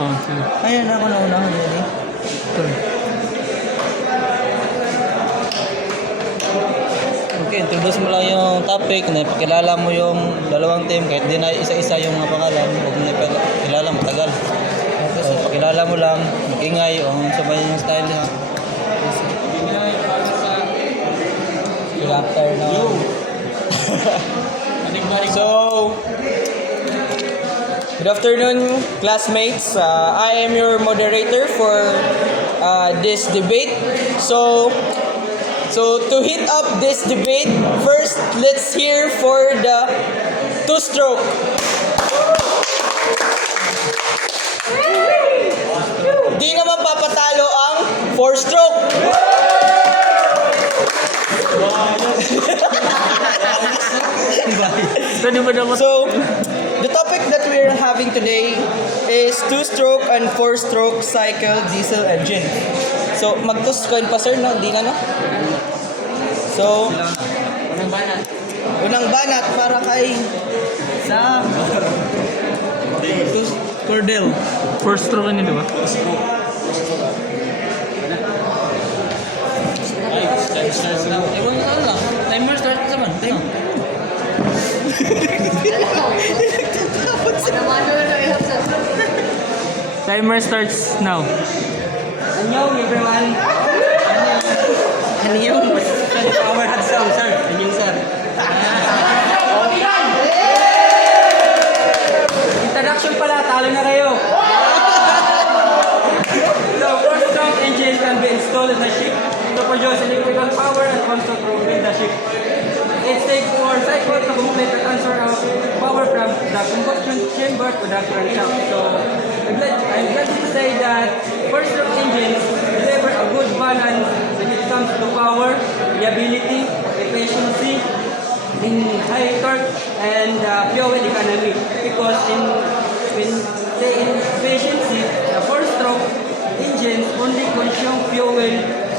Oh, sige. Ayun ako na unahan yun eh. Ito. Okay, introduce mo lang yung topic, na ipakilala mo yung dalawang team, kahit di na isa-isa yung mga pangalan, huwag mo na ipakilala, matagal. So, pakilala mo lang, mag-ingay, o ang sabay yung style ha. Good afternoon. So, good afternoon, classmates. I am your moderator for this debate. So to heat up this debate, first let's hear for the two-stroke. Di naman papatalo ang four-stroke. So, the topic that we are having today is two-stroke and four-stroke cycle diesel engine. So, mag-two-stroke pa sir, no? Hindi na, no? So, unang banat para kay Sam. Cordell. First stroke niya, di ba? Ewan ko lang. Timer start ka man. Timer starts now. Annyeong everyone. Annyeong. Power hot sound, sir. Annyeong, sir. Introduction pala, talo na kayo. The four-stroke engine can be installed in the ship to produce electrical power and also to build the ship. It takes 4 cycles to complete the transfer of power from the combustion chamber to the crankshaft. So, I'm glad to say that four-stroke engines deliver a good balance when it comes to power, reliability, efficiency, in high torque, and fuel economy. Because in efficiency, the four-stroke engines only consume fuel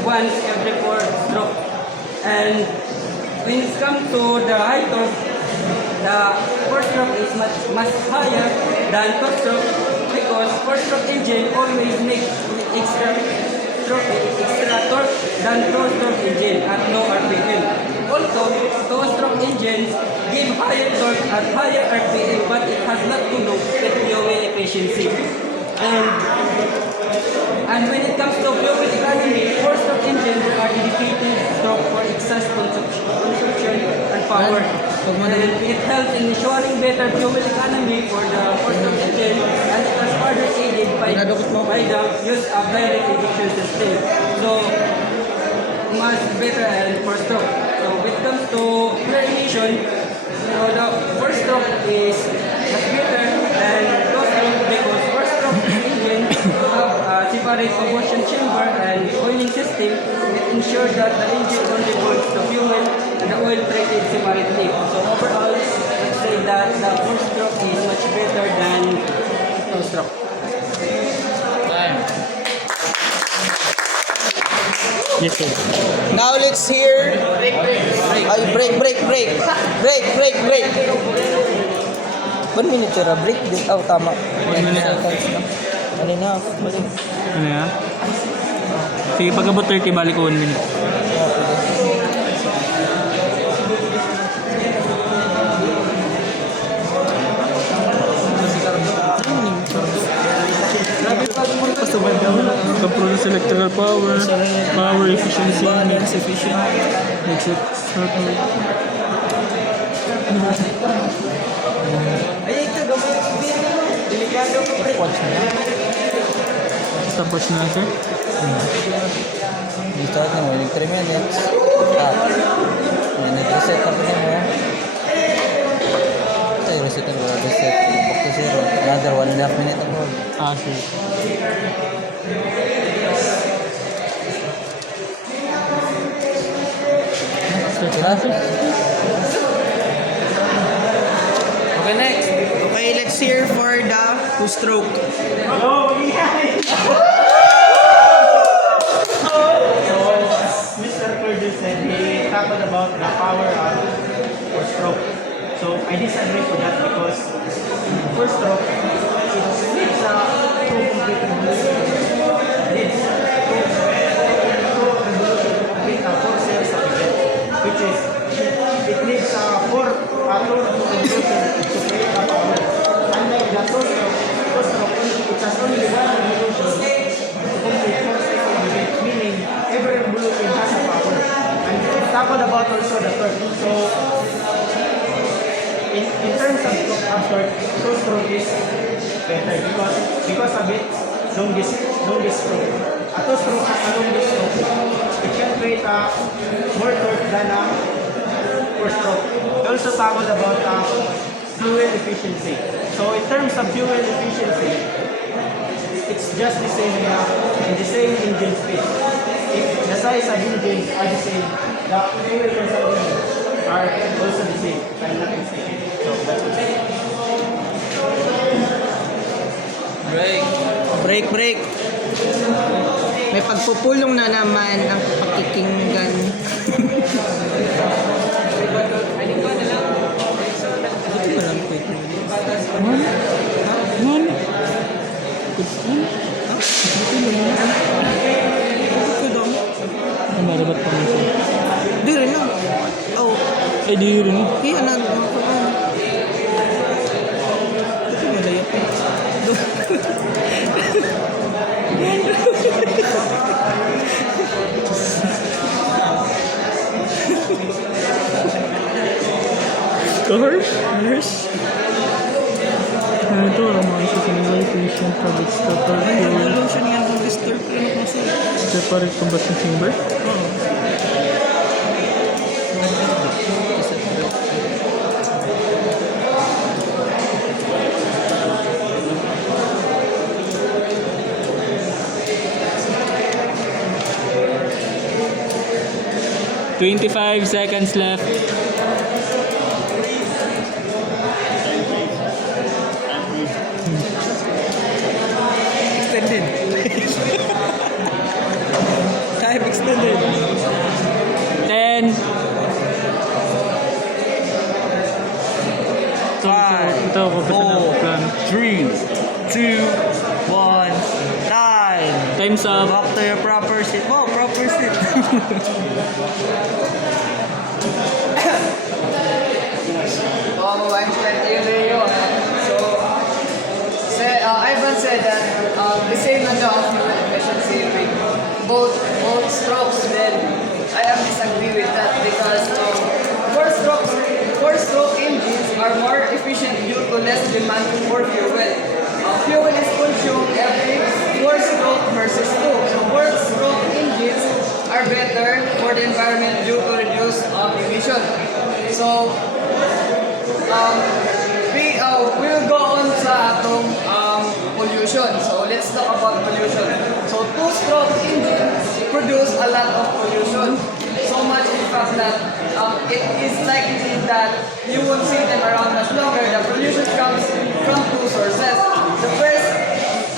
once every 4 stroke. And when it comes to the high torque, the four-stroke is much higher than two-stroke because four-stroke engine always makes extra torque than two-stroke engine at low RPM. Also, two-stroke engines give higher torque at higher RPM, but it has not to do with fuel efficiency. And when it comes to fuel economy, four-stroke engines are dedicated stroke for excess consumption and power. And it helps in ensuring better fuel economy for the four-stroke engine, and it was further aided by the use of direct injection system. So, much better and four-stroke. So, when it comes to fuel emission, the four-stroke is much better than two-stroke because four-stroke engine have a separate combustion chamber and oiling system. It ensures that the engine only burns the fuel and the oil treated separately. So overall, let's say that the four-stroke is much better than two-stroke. Yes, sir. Now let's hear. Ay, break. 1 minute sir, break. Oh, tama. 1 minute. Ano na? Balik. Ano yan? Sige, pag abot 30, balik ko 1 minute. To produce electrical power, power efficiency, Balance, efficient. makes it circle. Ay, ito, gamay ko biro. Delikado ko, pre. Tapos na, sir. Start na mo, 3 minutes. Nag-reset na po mo. Ito yung reset na wala reset. Back to zero. Another 1.5 minute ako. Sir. Okay, next. Okay, let's hear for the two-stroke. Mr. Curtis said he talked about the power for stroke. So I disagree with that because first stroke, it's a short two-stroke is better because of its longest stroke. A two-stroke is a longest stroke. It can create a more torque than a four-stroke. We also talked about fuel efficiency. So in terms of fuel efficiency, it's just the same in the same engine speed. If the size of engines are the same, the fuel consumption are also the same, if I'm not mistaken. So that's it. Break. May pagpupulong na naman ang pakikinggan. Ang marabat pa mo siya. Di rin na. Oh, Ay, di rin. iya na. Harsh. Ito, mga isa sa mga patient public stopper. Lotion yan kung disturb ko na kasi. Separate combustion chamber. "25 seconds left." Extended. Time extended. 10. Ito, professional plan. 3, 2, 1, time. Time's up. Back to your proper seat. Oh, proper seat. Ivan said that the same number of fuel efficiency with both strokes. Then I have disagree with that because four-stroke engines are more efficient due to less demand for fuel. Fuel is consumed every four-stroke versus two. So four-stroke engines are better for the environment due to reduced emission. So we will go on sa atong pollution. So let's talk about pollution. So two-stroke engines produce a lot of pollution. So much in fact that it is likely that you won't see them around much longer. The pollution comes from two sources. The first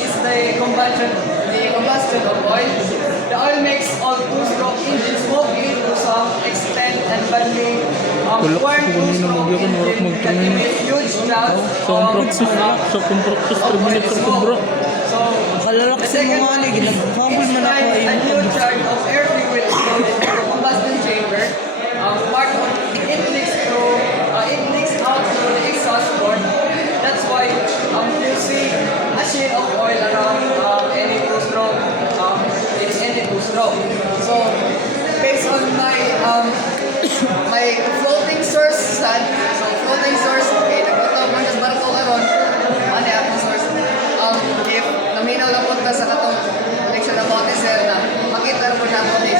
is the combustion of oil. The oil makes all two-stroke engines smoky to some extent, and badly one two-stroke engine can emit huge clouds Sa comproktos, terminate sa kubro. So, the second one is despite a huge charge of air liquid flow into the combustion chamber, part of it leaks out through the exhaust port. That's why you see a sheet of oil around any two-stroke. So, based on my my floating source sad, so floating source, okay, nagpataw mo ng barko karon, ano yung source? If naminaw lang po sa katong election about this sir na makita po na po this.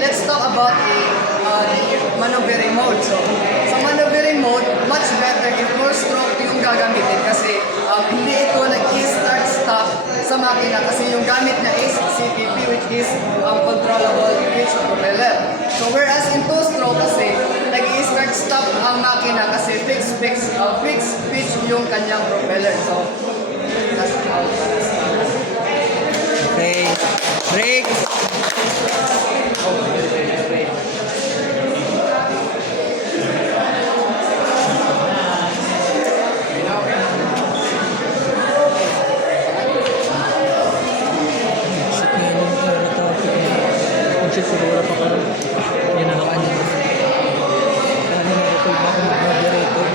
Let's talk about the maneuvering mode. So, sa maneuvering mode, much better if more stroke yung gagamitin kasi hindi ito nag-start stop sa makina kasi yung gamit na is CPP, which is controllable pitch propeller. So whereas in two-stroke kasi nag-start stop ang makina kasi fixed pitch yung kanyang propeller. So that's how Okay. Break. Ang shit, pero wala pa karoon. Yan na lang. Ano na ito ba kung mag-moderator?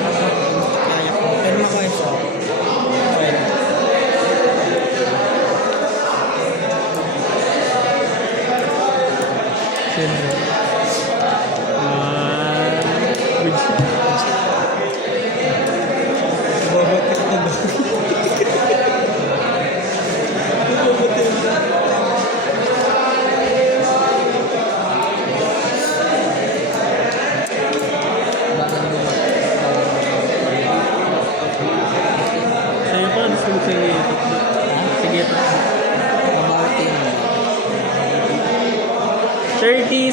Kaya ko. Pero makaya siya. Okay.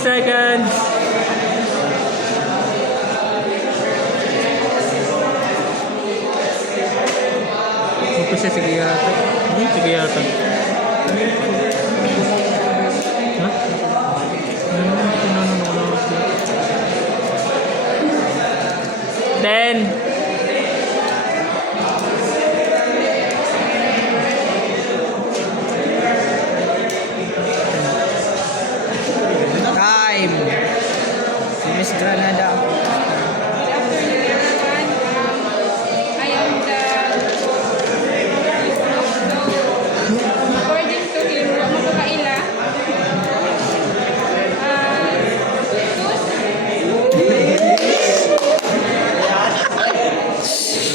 seconds. Umpisa, sige yata. Sige yata. Ha? Ten. Time. Si Miss Granada. Good afternoon, everyone. I am the according to him, mo ko kaila.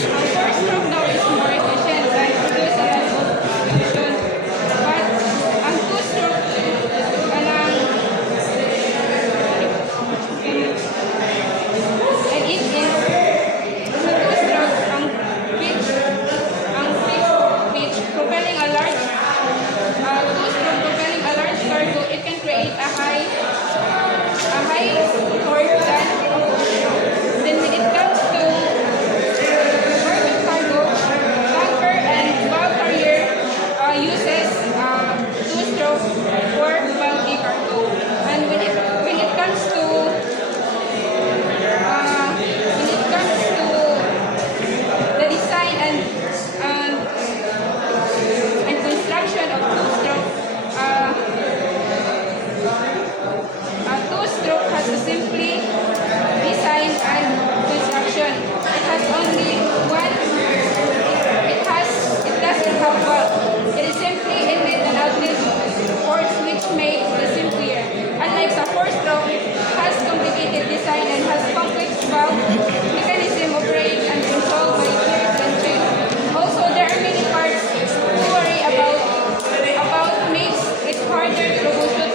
Ang first stroke daw is more efficient than two-stroke. But ang two-stroke, kanang and it is sa two-stroke ang pitch propelling a large two-stroke propelling a large cargo, it can create a high torque than a four-stroke. Then when it comes to cargo, tanker and bulk carrier uses two-stroke for bulky cargo. And when it comes to the design and construction of two-stroke, a two-stroke has a simply design and construction. It has only one. It doesn't have bulk. It is simply inlet and outlet ports which make the simpler. Unlike the four-stroke, has complicated design and has complex valve mechanism operate and controlled by gears and chains. Also, there are many parts to worry about makes it harder to troubleshoot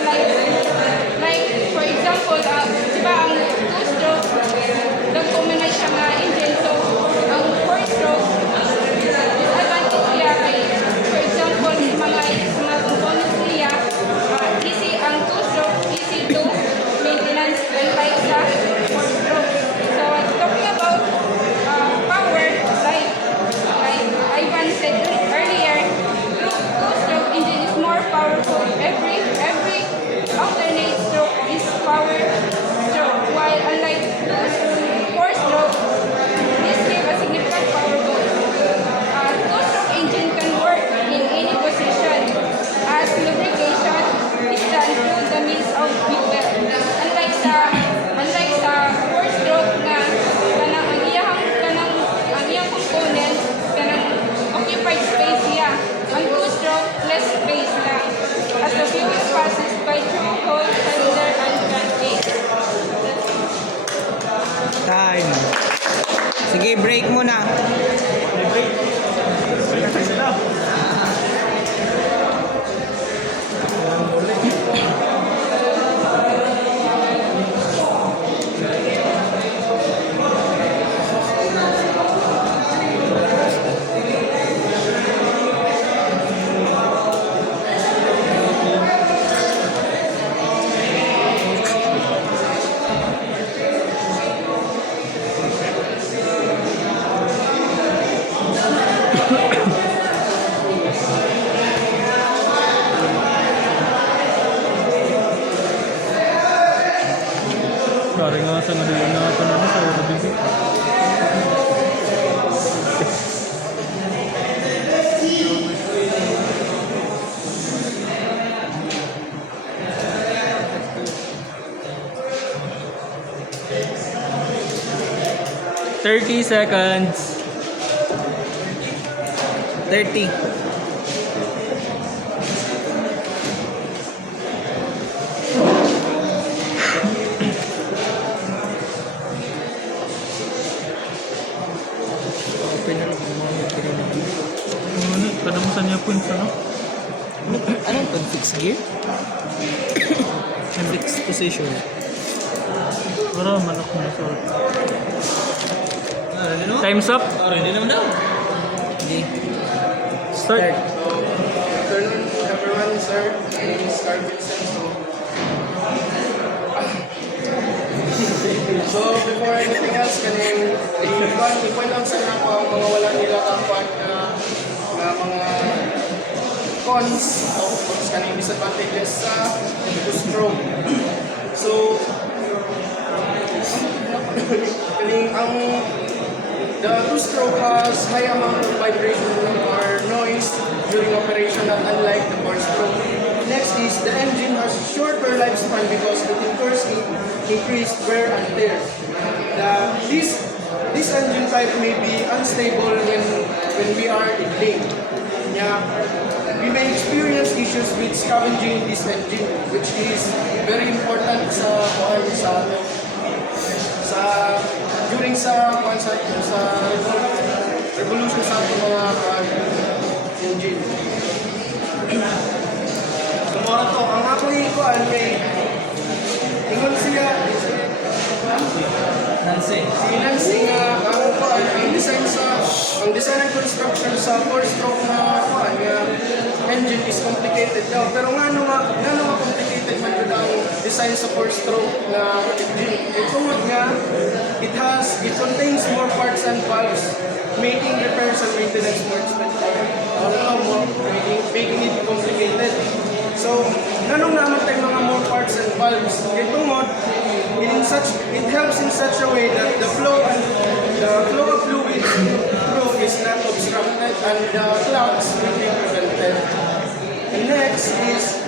like for example, di ba ang two-stroke, nag-commonize siya nga engine, so ang four-stroke, disadvantage niya kay, for example, mga components niya, easy ang two-stroke, easy to maintenance, unlike sa four-stroke. So, talking about power, like Ivan said earlier, two-stroke engine is more powerful. Every alternate stroke is power stroke, while unlike four-stroke, this gives a significant power boost. Two-stroke engine can work in any position as lubrication is done through the means of fuel. Unlike sa four-stroke nga kanang ang iyang component kanang occupied space niya. Ang two-stroke less space lang as the fuel passes by through hole, cylinder, and crankcase. Time. Sige, break muna. Sorry nga sa nadulang na ito na sa nabibig. Thirty seconds. 30. Kadamusan niya points, ano? Anong to? Fixed gear? Fixed position. Para malak mo na sorry. Time's up. Hindi. Start. Afternoon, everyone, sir. My name is Carl Vincent. So, So, before anything else, kaning i-point lang sa inyo ang mga wala nila kapan na mga cons o kaning disadvantages sa two-stroke. So, kaning the two-stroke has high amount of vibration or noise during operation, not unlike the four-stroke. Next is the engine has shorter lifespan because it incurs increased wear and tear. This engine type may be unstable when we are idling. Yeah, we may experience issues with scavenging this engine, which is very important during revolution sa ating mga engine. Tomorrow to, ang ako ikuan kay ingon siya Nancy. si Nancy nga ang design and construction sa four-stroke na kuan nga engine is complicated daw. Pero ngano nga complicated man jud ang design sa four-stroke na engine. Tungod nga it contains more parts and valves, making repairs and maintenance more expensive. Making it complicated. So, ganun naman tayo mga more parts and valves. Itungod, it helps in such a way that the flow of fluids through is not obstructed and the clogs will be prevented. And next is,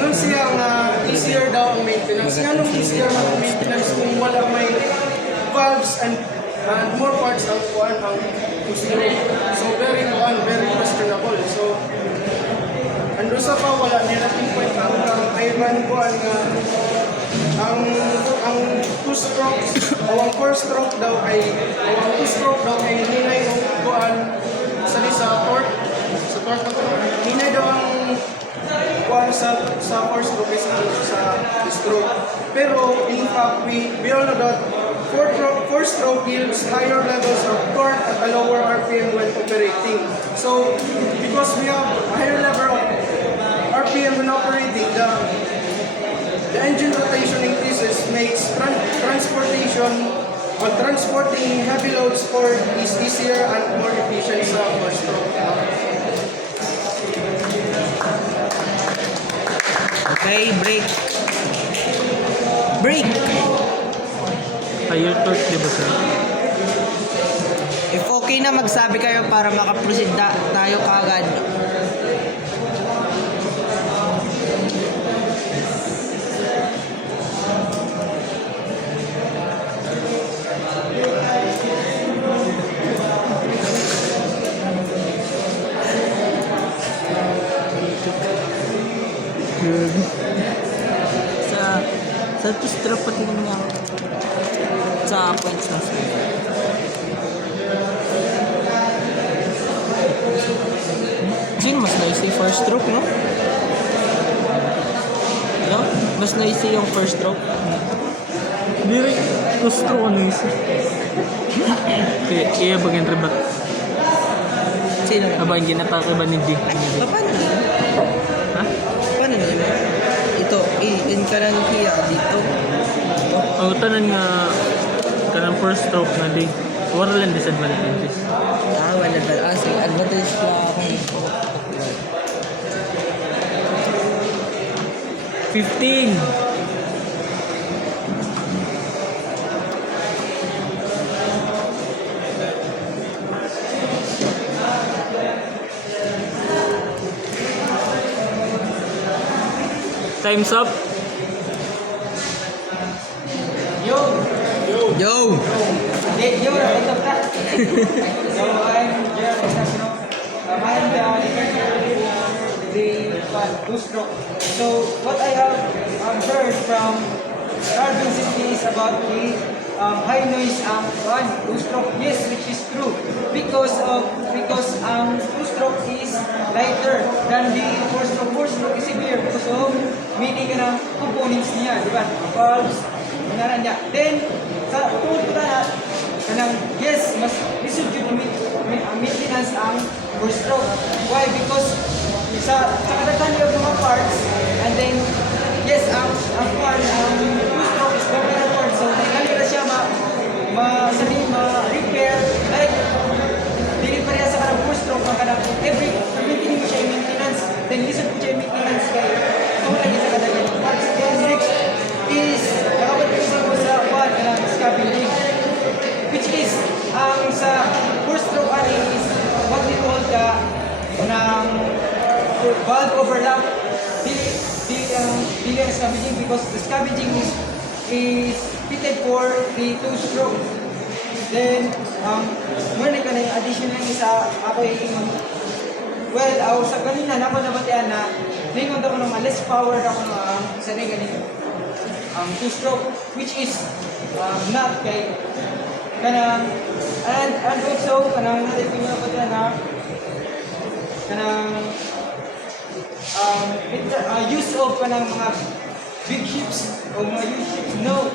nung siya nga easier daw ang maintenance. Ganun easier ang maintenance kung wala may valves and more parts ang kuan ang two-stroke. So, very questionable. So, ando sa pa wala nila pinpoint ang Ivan kuan nga ang two-stroke o ang four-stroke daw ay hinay o kuan sa torque hinay daw ang kuan sa four-stroke is sa stroke. Pero in fact we all know that four-stroke yields higher levels of torque at a lower RPM when operating. So because we have a higher level of RPM when operating, the engine rotation increases, makes transporting heavy loads is easier and more efficient sa four-stroke. Okay, brake. Brake! Higher torque, di ba sir? If okay na magsabi kayo para makaproceed tayo kaagad. Sa two-stroke pati niya sa points na sir. Jing, mas naisi first stroke, no? No? Mas naisi yung first stroke. Hindi rin. Gusto ko ano isa. Kaya bagay ribat. Sino? Aba, yung ginatake ba ni D? Paano? Ha? Paano nila? Ito, in kanan hiya dito. Ang tanan nga kanang first stroke na D. Wala lang disadvantages. Wala ba? Sige, advantage pa akong 15! Time's up. Yo! Yo, ito ka. So, I'm Jerry Sasno. I'm the two-stroke. So, what I have heard from Carbon City is about the high noise two-stroke. Yes, which is true. Because two-stroke is lighter than the four-stroke. Four-stroke is heavier because of many components niya, di ba? Valves, naran niya. Then, sa tungkol na yes, mas lisod yung maintenance ang four-stroke. Why? Because sa kadaghan yung mga parts and then yes, ang two-stroke is very important. So, dali na siya ma-repair. Like, dili pa rin sa kanang four-stroke, every permitting mo siya yung maintenance, then lisod po siya yung maintenance kay kung lagi sa kadagan. Then next is, nakapag-isa mo sa one, scavenging. Which is, ang sa four-stroke is, what we call the valve overlap. Dili ang scavenging because the scavenging is fitted for a two-stroke. Then, muna ka na yung additional isa ako sa kanina na ako nabatian na lingon ako ng less power ako sa rin ganito. Two-stroke which is not kay kanang and also kanang natin pinapatian na kanang use of kanang mga big ships o mga huge ships. No.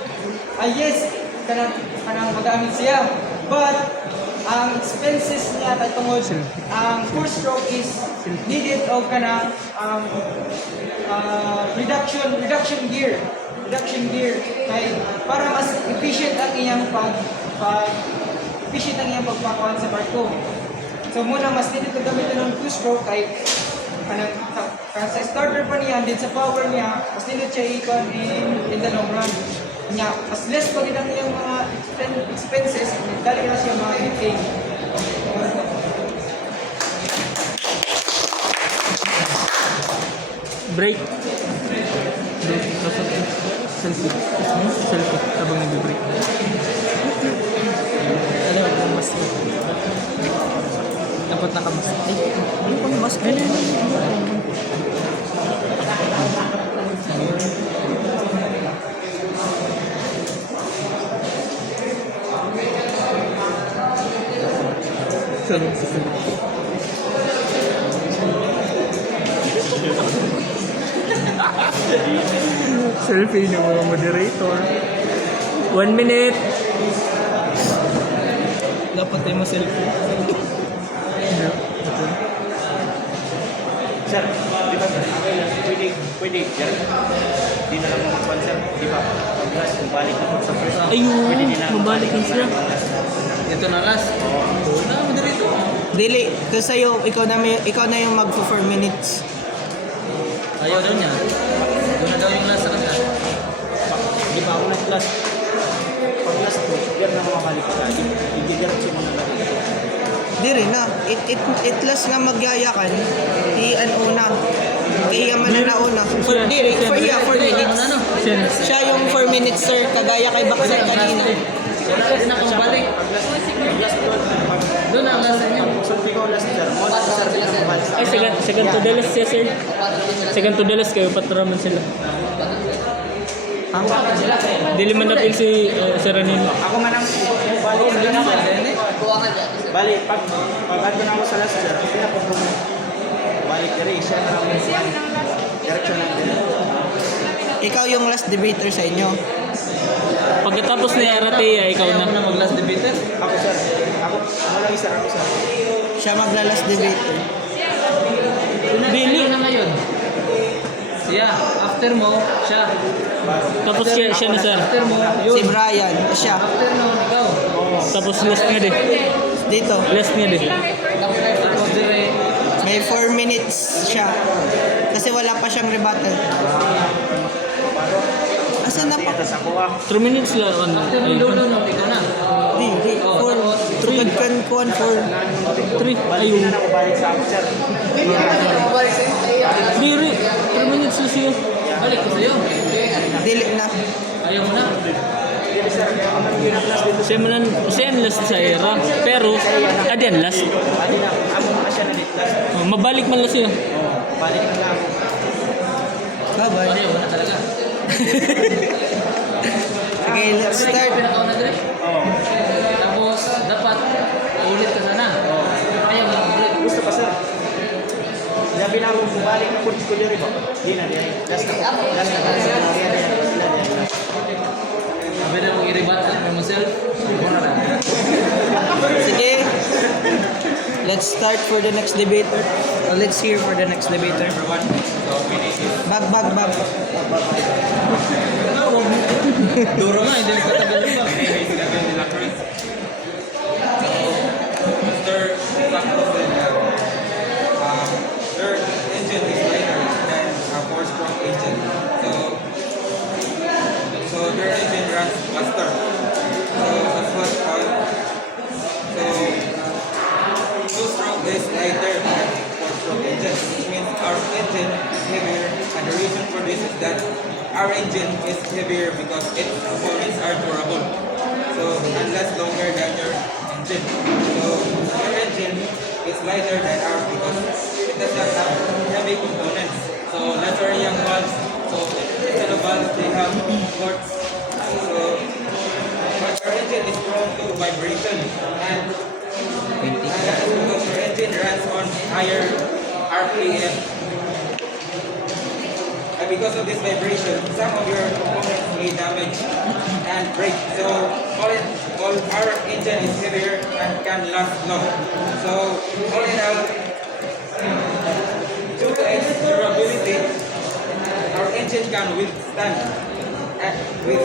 Yes, kanang magamit siya. But ang expenses niya kay tungod ang four-stroke is needed of kanang reduction gear kay para mas efficient ang iyang pagpakuan sa barko. So muna mas needed to gamitin ng two-stroke kay kanang sa starter pa niya din sa power niya mas nindot siya ikon in the long run niya mas less pag ang iyang mga expenses dali na siya mga maintain. Break. Selfie. Selfie. Habang nag-break. Ano, mas dapat nakamas. Ano pang mas? Selfie ng mga moderator. 1 minute. Dapat tayo ma-selfie. Sir, di ba sir? Pwede, sir. Di na lang mag sir. Di ba? Pag-last, kung balik na po sa first. Ayun, mabalik na siya. Ito na last. Na, moderito. Dili, kasi sa'yo, ikaw na yung mag-4 minutes. Ayaw daw niya. Doon na daw yung last sa kanila. Di ba ako nag-last? Pag-last ko, yan na mamabalik ka. Ididiretso mo na lang. Diri na. It last na magyayakan. I-ano na. Kaya man na nauna. For 4 minutes. Siya yung 4 minutes, sir. Kagaya kay Baksan kanina. Pag-last doon ang last niya. So, ikaw last sir. Muna sir, pinamabalik sa Ay, second to the last siya, sir. Second to the last kayo, patraman sila. Dili man napil si Sir Ranilo. Ako man ang balik. Balik, pag ato na ako sa last sir, pinapunto mo. Balik diri, siya na lang. Diretso lang din. Ikaw yung last debater sa inyo. Pagkatapos ni Aratea, ikaw na. mag-last debater? Ako sir. Ako lang sir, ako sir. Siya magla-last debater. Dili. na ngayon. Siya, after mo, siya. Tapos siya na, sir. After mo, yun. Si Brian, siya. After mo, ikaw. Tapos last niya din. Dito. Last niya din. Tapos dire. May 4 minutes siya. Kasi wala pa siyang rebuttal. Asan na pa? Tapos ako 3 minutes lang. Ikaw na. Di. 3 kan kuan 4. 3. balik Ayun. na ako balik sa ako sir. Mabalik sa'yo. Diri. 3 minutes na siya. Balik ko sa'yo. Dili na. Ayaw mo na. Hindi sir, ako nang ginaplas dito. Siya ang last sa era. Pero, adiyan last. Bali na, ako makasya na dito last. Mabalik man lang siya. Balik na ako. Bye-bye. Ayaw mo na talaga. Okay, let's start. Pinakaw na dire. Oo. Tapos, dapat, ulit ka sana. Ayaw mo na ulit. Gusto pa sir. Sabi na ako, bumalik na po ko dito ba? Di na, di na. Last na. Last na. Sabi na mong i-rebat from myself. Muna na. Sige. let's start for the next debater. Let's hear for the next debater. Bag. Duro nga, hindi nagtatagal ba? Their engine is lighter than a four-stroke engine. So their engine runs faster. So that's what so two-stroke is lighter than four-stroke engine, which means our engine is heavier, and the reason for this is that our engine is heavier because its components are durable. So and less longer than your engine. So your engine is lighter than ours because it does not have heavy components. So that's our young valves. So instead of valves, they have ports. So but our engine is prone to vibration, and that is because your engine runs on higher RPM. And because of this vibration, some of your components may damage and break. So all our engine is heavier and can last long. So all in all, due to its durability, our engine can withstand with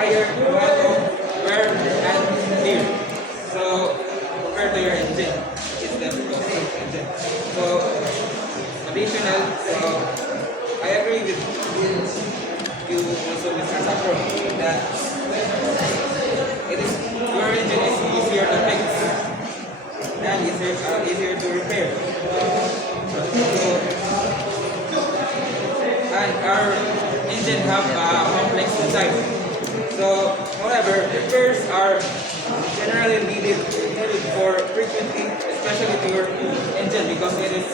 higher amount of wear and tear. So compared to your engine, it's the engine. So additional, I agree with you also, Mr. Sakro, that your engine is easier to fix and easier to repair. And our engine have a complex design. So, however, repairs are generally needed for frequently, especially to your engine because it is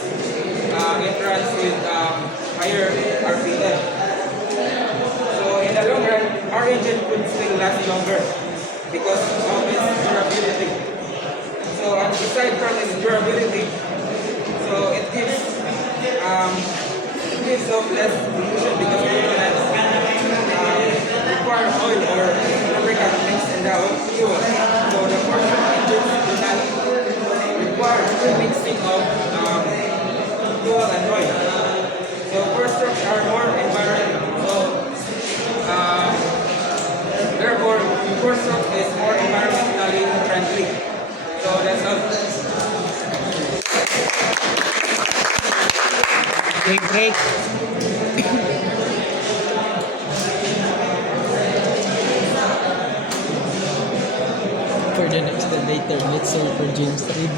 it runs with higher RPM. So in the long run, our engine could still last longer because of its durability. So and aside from its durability, so it gives off less pollution because it does not require oil or lubricant mixed in the fuel. So the four-stroke engines do not require mixing of fuel and oil. So four-strokes are more environmental. So therefore, four-stroke is more environmentally friendly. So that's all. Break. For the next debater, let's hear for James Reed.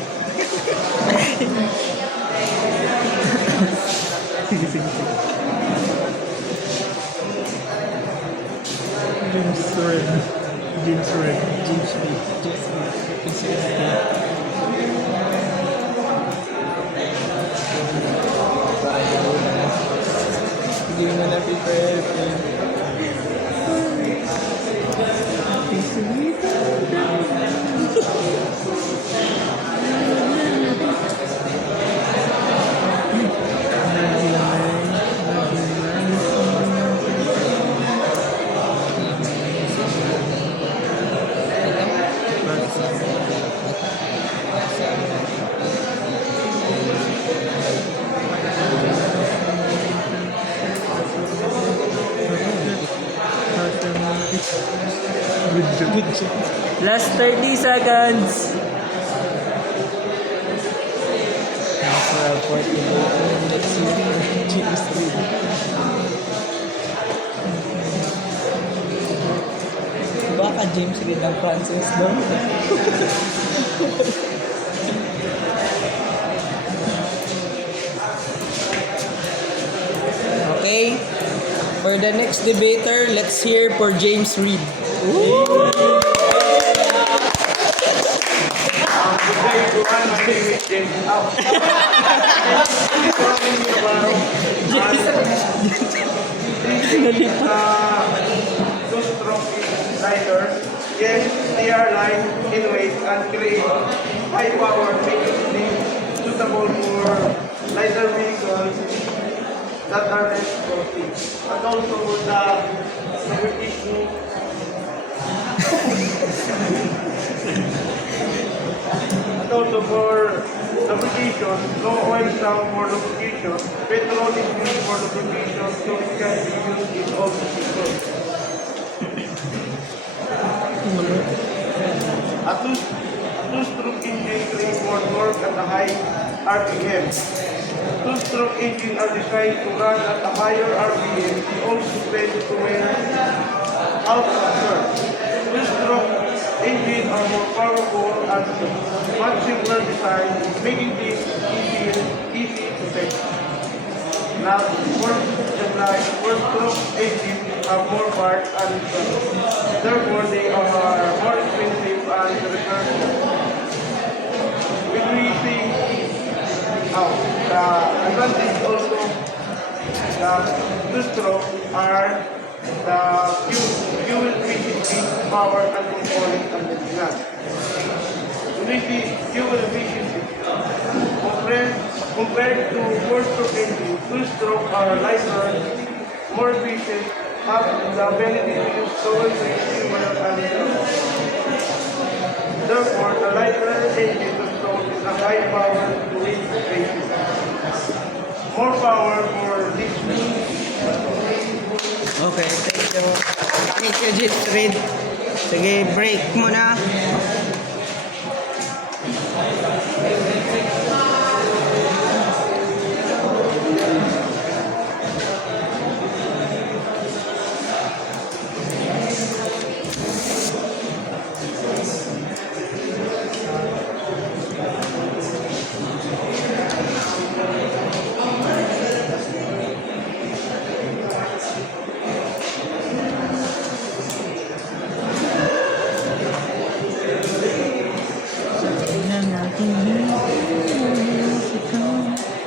James Reed. Hindi mo na prepare. Last 30 seconds. Let's see James Reed. Baka James Reed ang Francis doon. Okay, for the next debater, let's hear for James Reed. Two-stroke lighter. Yes, they are light in weight and create high power, making them suitable for lighter vehicles that are less costly. And also the competition. And also for the lubrication, no oil tank for lubrication, petrol is used for lubrication, so it can be used in all vehicles. A two-stroke engine creates more torque at a high RPM. Two-stroke engines are designed to run at a higher RPM and also tend to wear out of curve. Two-stroke engines are more powerful and much simpler design, making this easy to test. Now, four-stroke engines have more parts and therefore they are more expensive and repairable. When we see the advantage also, the two-stroke are the fuel efficiency, power and component and the design. When we see fuel efficiency, compared to four-stroke engine, two-stroke are lighter, more efficient, have the ability to use fuel fuel and therefore the lighter engine two-stroke is a high power to weight ratio. More power for this Okay, thank you. Thank you, Jitrid. Sige, break muna.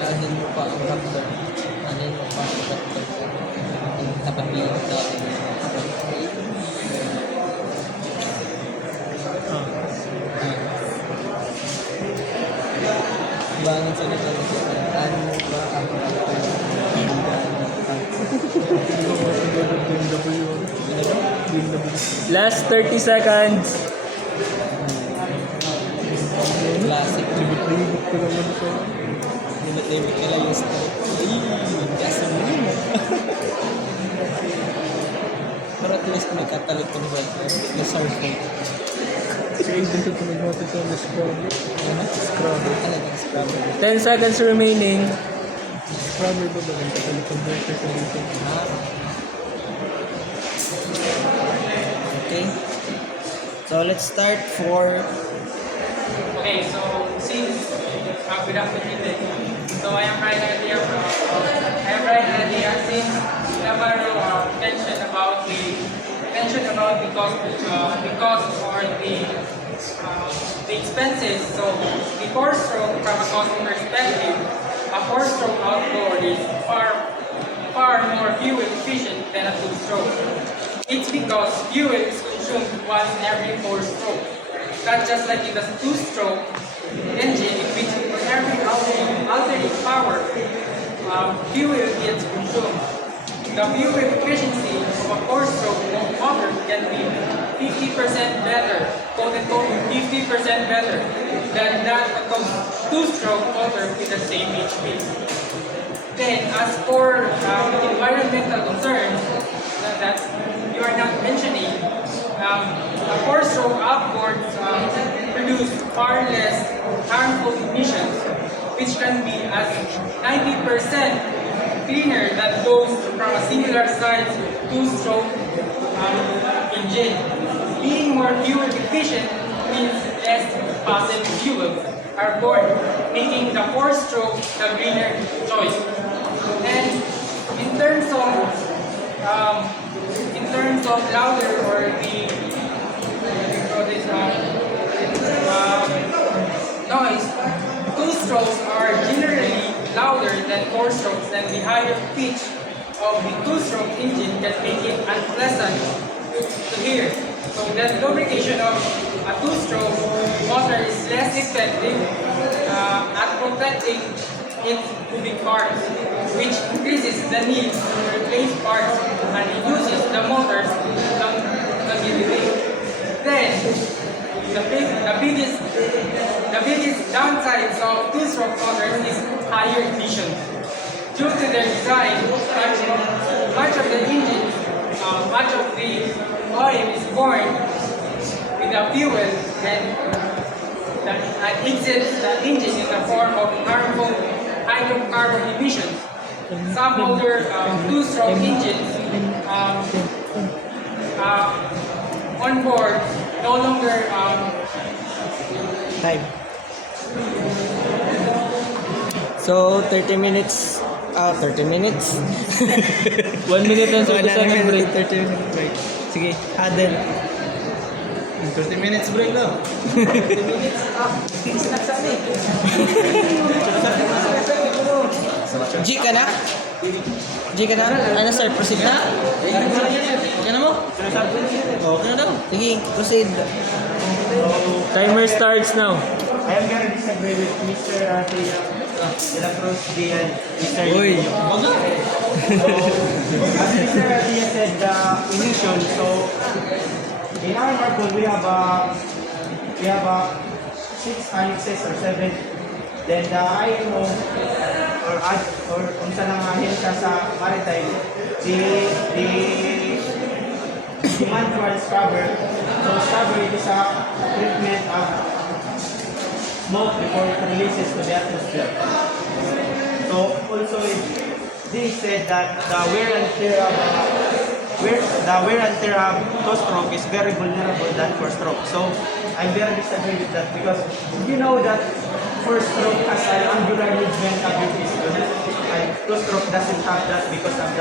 Anin mo pa ang raptor. Anin mo pa ang raptor. Tapabilang natin. Bangon sa naglalagay. Anin mo pa ang raptor. Last 30 seconds. Classic. Libit-libit ko naman ito. Libit-libit ka lang yung style. Kasa mo yun. Pero at least may katalog ko naman. Yung surfing. Sige, dito tumigmati sa scrubber. Scrubber. Talagang scrubber. 10 seconds remaining. Scrubber ba ba? Yung katalog converter ko dito. Okay. So let's start for Okay, so since good afternoon din. So I am Brian Adia since Navarro mentioned about the cost or the expenses. So the four-stroke from a cost perspective, a four-stroke outboard is far more fuel efficient than a two-stroke. It's because fuel is consumed once every four-stroke. Not just like in the two-stroke engine, in which for every alternating power, fuel gets consumed. The fuel efficiency of a four-stroke motor can be 50% better, quote-unquote 50% better than that of a two-stroke motor with the same HP. Then, as for environmental concerns that you are not mentioning, a four-stroke outboard produce far less harmful emissions, which can be as 90% cleaner than those from a similar size two-stroke engine. Being more fuel efficient means less fossil fuels are born, making the four-stroke the greener choice. And in terms of louder or noise, two-strokes are generally louder than four-strokes, and the higher pitch of the two-stroke engine can make it unpleasant to hear. So the lubrication of a two-stroke motor is less effective at protecting its moving parts, which increases the need to replace parts and reduces the motor's longevity. Then, the biggest downsides of two-stroke motors is higher emission. Due to their design, much of the engine, much of the oil is burned with the fuel that exits the engine in the form of harmful hydrocarbon emissions. Some older two-stroke engines on board no longer Time. So, 30 minutes. 30 minutes? 1 minute and 30 second break. 30 minutes break. Sige, Adel. 30 minutes break daw. G ka na? G ka na? Ano sir, proceed na? Yan na mo? Okay na daw. Sige, proceed. Timer starts now. I am gonna disagree with Mr. De La Cruz and Mr. Uy, So, as Mr. Diaz said, the emission, so in our market we have a 6 annexes or 7. Then the IMO or kung saan nangahin siya sa maritime, the demand for scrubber. So scrubber it is a treatment of smoke before it releases to the atmosphere. So also they said that the wear and tear of two-stroke is very vulnerable than four-stroke. So I very disagree with that because you know that four-stroke has an angular movement of your piston, and two-stroke doesn't have that because of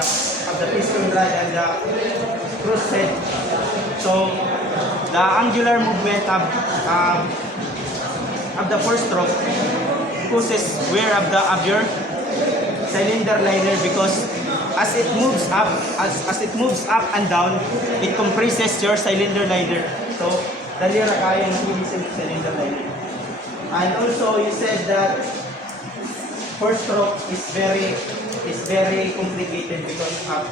the piston rod and the screw head. So the angular movement of the four-stroke causes wear of your cylinder liner because as it moves up and down, it compresses your cylinder liner. So dali ra kaya ng cylinder liner. And also you said that four-stroke is very complicated because of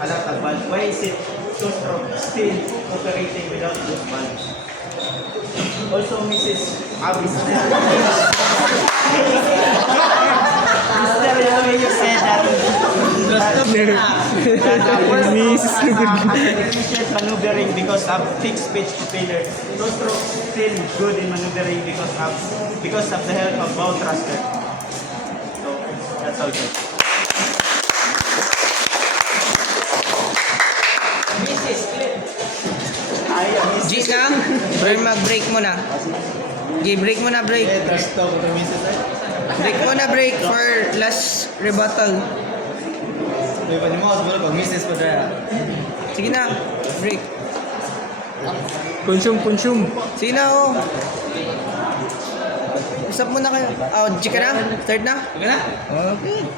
a lot of valves. Why is it two-stroke still operating without those valves? Also, Mrs. Abis. Mr. You said that efficient maneuvering because of fixed pitch propeller. Two-stroke still good in maneuvering because of the help of bow thruster. So that's all good. G lang. Bro, mag-break mo na. G, break mo na, break. Break mo na, break for last rebuttal. Sige na, break. Consume. Sige na, oh. Usap mo na kayo. Oh, G ka na? Start na? Okay na? Okay.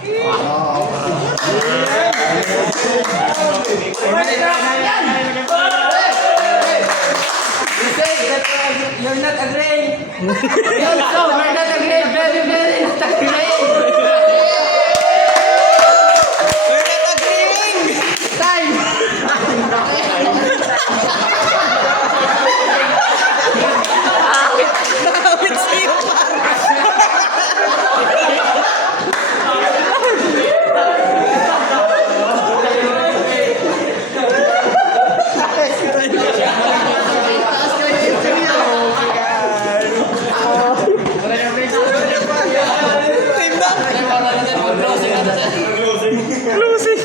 You say that you're not agreeing. Also, we're not agreeing. Very, very not agreeing. We're not agreeing! Time. Awit sa'yo pa! Time na! Closing!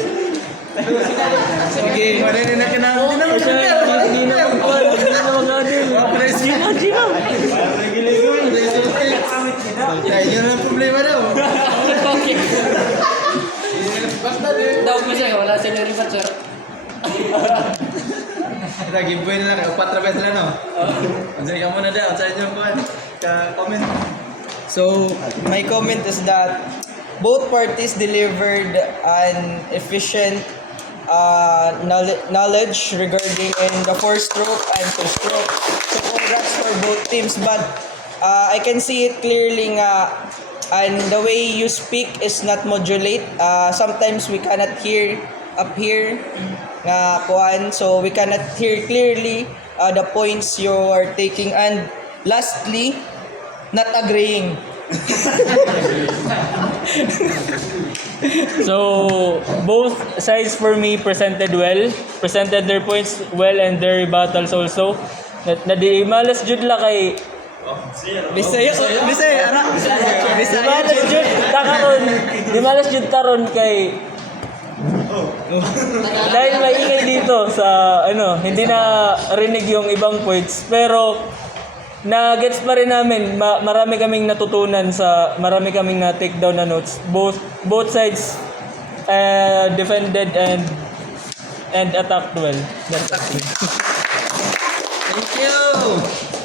Sige, hindi na yun ang problema daw. Daw mo siya, wala sila rin sir. Giveaway na lang, 4 beses lang, no? Jadi kamu na daw, sa inyo po, comment. So, my comment is that both parties delivered an efficient knowledge regarding in the four-stroke and two-stroke. So, congrats for both teams. But I can see it clearly nga, and the way you speak is not modulate. Sometimes we cannot hear up here nga kuan, so we cannot hear clearly the points you are taking, and lastly, not agreeing. So, both sides for me presented their points well and their rebuttals also. Na di malas jud la kay Bisaya, ara. di malas jud ta karon, di malas jud karon kay dahil maingay dito sa hindi na rinig yung ibang points, pero na gets pa rin namin, marami kaming natutunan marami kaming na take down na notes. Both sides defended and attacked well. That's it. Thank you.